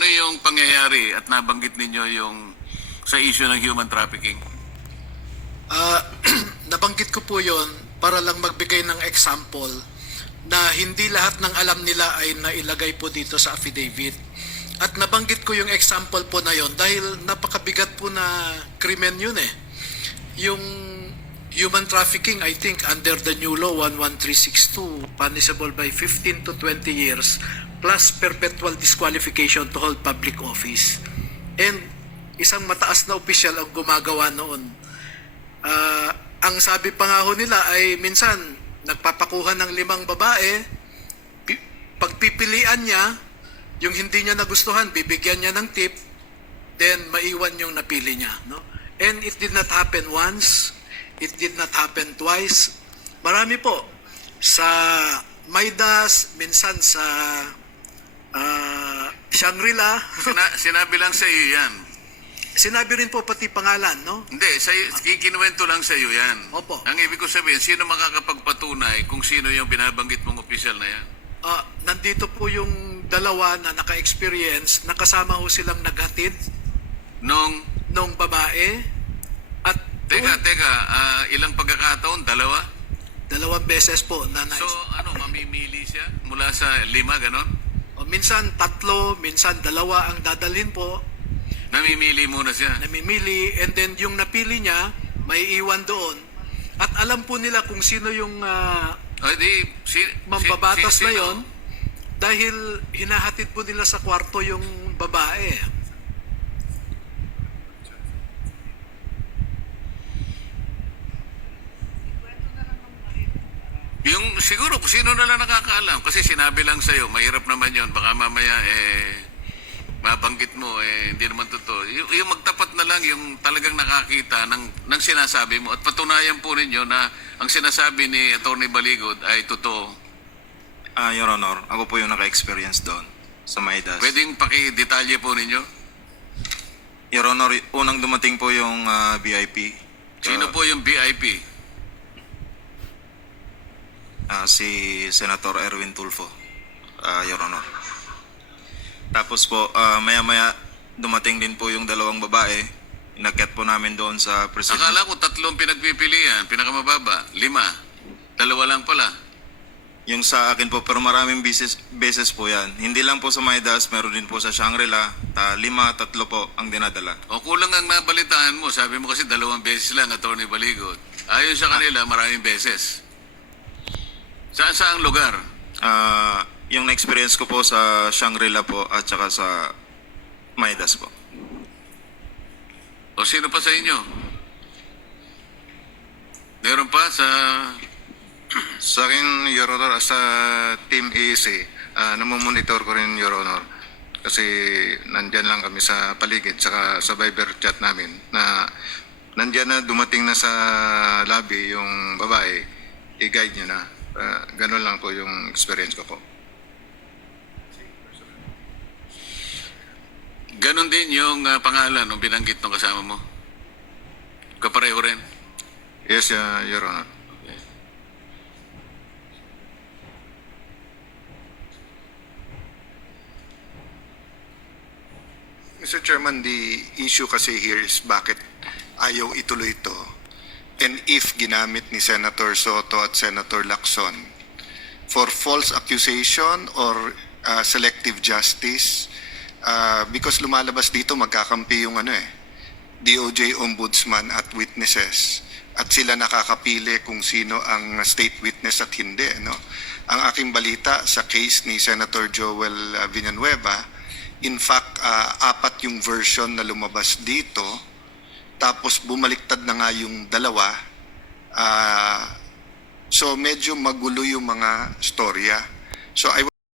ano yung pangyayari at nabanggit ninyo yung sa issue ng human trafficking? Ah, nabanggit ko po yon para lang magbigay ng example na hindi lahat ng alam nila ay nailagay po dito sa affidavit. At nabanggit ko yung example po na yon dahil napakabigat po na krimen yun eh. Yung human trafficking, I think under the new law 11362, punishable by 15 to 20 years plus perpetual disqualification to hold public office. And isang mataas na opisyal ang gumagawa noon. Ang sabi pa nga ho nila ay minsan nagpapakuha ng 5 babae, pagpipilian niya, yung hindi niya nagustuhan, bibigyan niya ng tip, then maiwan yung napili niya. No? And it did not happen once, it did not happen twice. Marami po. Sa Maidas, minsan sa Shangri-La. Sinabi lang sa iyo yan. Sinabi rin po pati pangalan, no? Hindi, kikinuwento lang sa iyo yan. Opo. Ang ibig ko sabihin, sino makakapagpatunay kung sino yung binabanggit mong opisyal na yan? Nandito po yung dalawa na naka-experience, nakasama ho silang naghatid nung babae. At Teka, ilang pagkakataon? 2? 2 beses po na So, mamimili siya mula sa 5, ganon? minsan 3, minsan 2 ang dadalhin po. Namimili muna siya. Namimili, and then yung napili niya, may iwan doon. At alam po nila kung sino yung mambabatas na yon dahil hinahatid po nila sa kwarto yung babae. Yung siguro, sino na lang nakakaalam? Kasi sinabi lang sa'yo, mahirap naman yon. Baka mamaya, mabanggit mo, hindi naman totoo. Yung magtapat na lang, yung talagang nakakita ng sinasabi mo. At patunayan po ninyo na ang sinasabi ni Atty. Baligod ay totoo. Your Honor, ako po yung naka-experience doon sa Maidas. Pwedeng pakidetalye po ninyo? Your Honor, unang dumating po yung VIP. Sino po yung VIP? Si Senator Erwin Tulfo, Your Honor. Tapos po, maya-maya dumating din po yung 2 babae. Inakyat po namin doon sa president. Akala ko 3 pinagpipilian, pinakamababa, 5. 2 lang pala. Yung sa akin po, pero maraming beses po yan. Hindi lang po sa Maidas, meron din po sa Shangri-La. 5, 3 po ang dinadala. O kulang ang nabalitaan mo. Sabi mo kasi 2 beses lang, Atty. Baligod. Ayon sa kanila, maraming beses. Saan lugar? Yung na-experience ko po sa Shangri-La po at saka sa Maidas po. O sino pa sa inyo? Meron pa sa... Sa akin, Your Honor, as a Team EAC, namomonitor ko rin, Your Honor. Kasi nandyan lang kami sa paligid, saka sa Viber chat namin, na nandyan na, dumating na sa lobby yung babae, i-guide nyo na. Ganun lang po yung experience ko po. Ganon din yung pangalan ng binanggit ng kasama mo? Kapareho rin? Yes, Your Honor. Mr. Chairman, the issue kasi here is bakit ayaw ituloy ito. And if ginamit ni Senator Soto at Senator Lacson for false accusation or selective justice, because lumalabas dito magkakampi yung DOJ Ombudsman at witnesses at sila nakakapili kung sino ang state witness at hindi. Ang aking balita sa case ni Senator Joel Villanueva, in fact, 4 yung version na lumabas dito, tapos bumaliktad na nga yung 2. So medyo magulo yung mga storya. So I